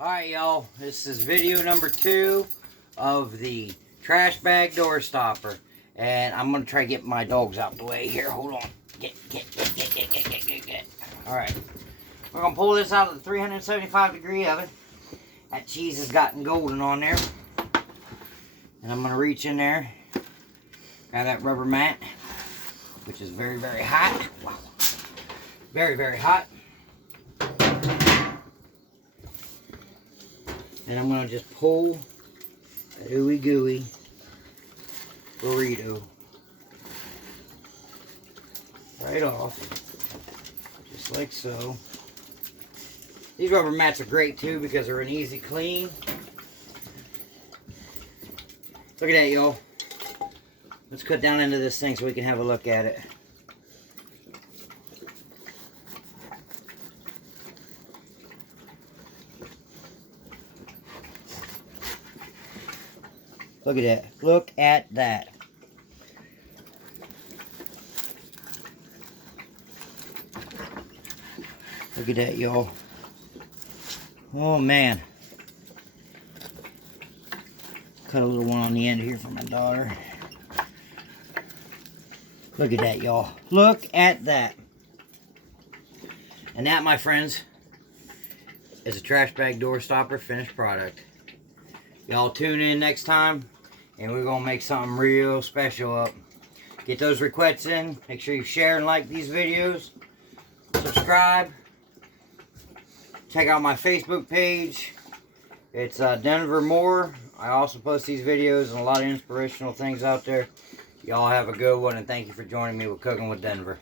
Alright, y'all, this is video number 2 of the trash bag door stopper. And I'm going to try to get my dogs out the way here. Hold on. Get. Alright. We're going to pull this out of the 375 degree oven. That cheese has gotten golden on there. And I'm going to reach in there. Grab that rubber mat, which is very, very hot. Wow. Very, very hot. And I'm going to just pull that ooey gooey burrito right off, just like so. These rubber mats are great too because they're an easy clean. Look at that, y'all. Let's cut down into this thing so we can have a look at it. Look at that. Look at that. Look at that, y'all. Oh, man. Cut a little one on the end here for my daughter. Look at that, y'all. Look at that. And that, my friends, is a trash bag door stopper finished product. Y'all tune in next time, and we're going to make something real special up. Get those requests in. Make sure you share and like these videos. Subscribe. Check out my Facebook page. It's Denver Moore. I also post these videos and a lot of inspirational things out there. Y'all have a good one, and thank you for joining me with Cooking with Denver.